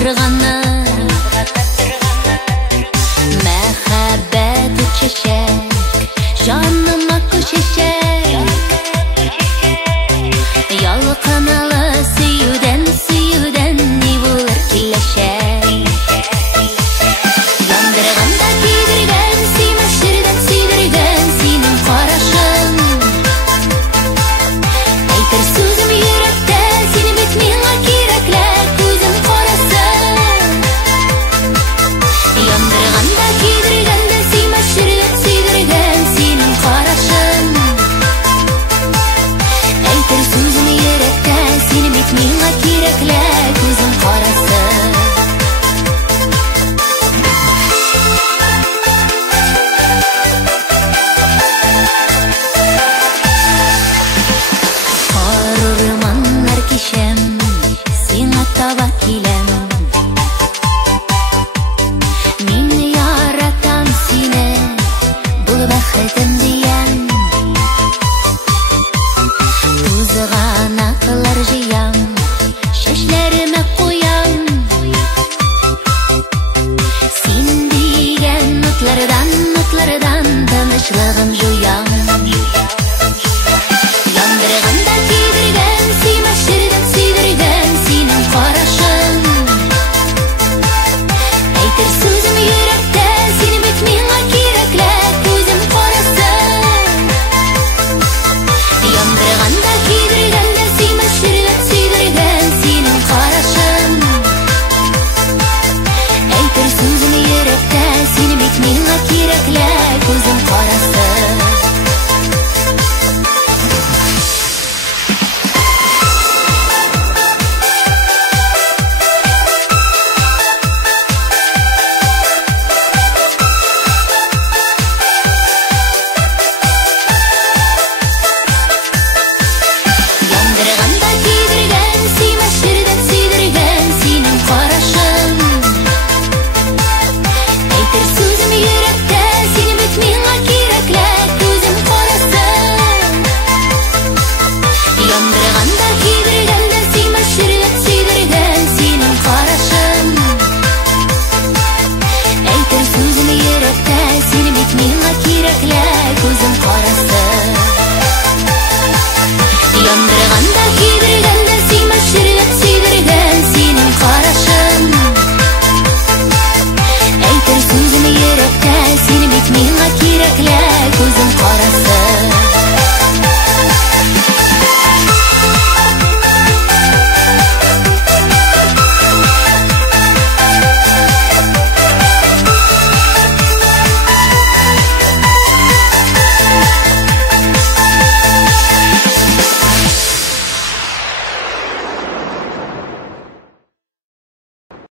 тұрғаны мәхәббәт чәчәк, жаныма көшешек, ялқыналы сөюден не булыр киләчәк. Яндырганда кидергән, сөймәшердән сөйдергән синең карашың. Әйтер сүзем йөрәктә, син бит миңа кирәкле, күзем карасы. Яндырганда кидергән, сөймәшердән сөйдергән синең карашың. Әйтер сүзем йөрәктә, син бит миңа кирәкле, күзем карасы. Сиңа таба киләм, мин яратам сине, бул бәхетем диям. Тузганакылар җыям, чәчләремә куям. Син дигән нотлардан тынычлыгым җуям. Яндырганда кидергән, сөймәшердән сөйдергән синең карашың. Әйтер сүзем йөрәктә, син бит миңа кирәкле, күзем карасы. Яндырганда кидергән, сөймәшердән сөйдергән синең карашың. Әйтер сүзем йөрәктә, син бит миңа кирәкле, күзем карасы. Күзем карасы. Яндырганда кидергән, сөймәшердән сөйдергән синең карашың. Әйтер сүзем йөрәктә, син бит миңа кирәкле, күзем карасы.